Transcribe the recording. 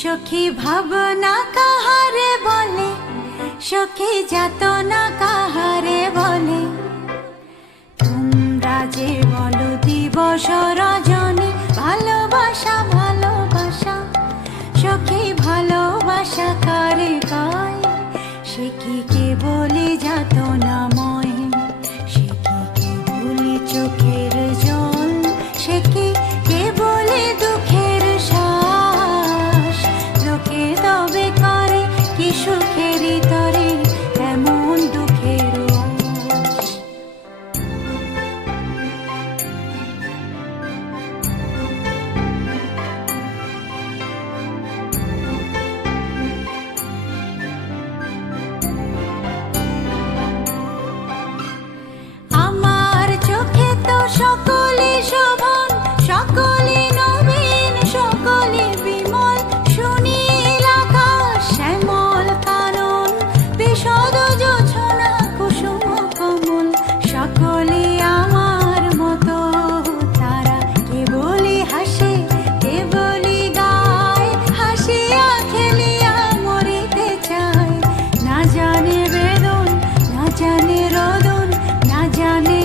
সখী ভাবনা কাহারে বলে, সখী যাতনা কাহারে বলে। তোমরা যে বলো দিবস রজনী, ভালোবাসা ভালোবাসা, সখী ভালোবাসা কারে কয়? সে কি কেবলি যাতনাময়, সে কি কেবলি চোখের জল, সে কি কেবলি দুঃখের শ্বাস। লোকে তবে করে কি সুখেরই তরে এমন দুঃখের আশ। আমার চোখে তো সকলে শোভন, সকলে নবীন, সকলে বিমল, সুনীল আকাশ শ্যামল কানন, বিশদ জোছনা কুসুম কমল। সকলে আমার মতো তারা, কেবলি হাসে কেবলি গায়, হাসিয়া খেলিয়া মরিতে চায়। না জানে বেদন, না জানে রোদন, না জানে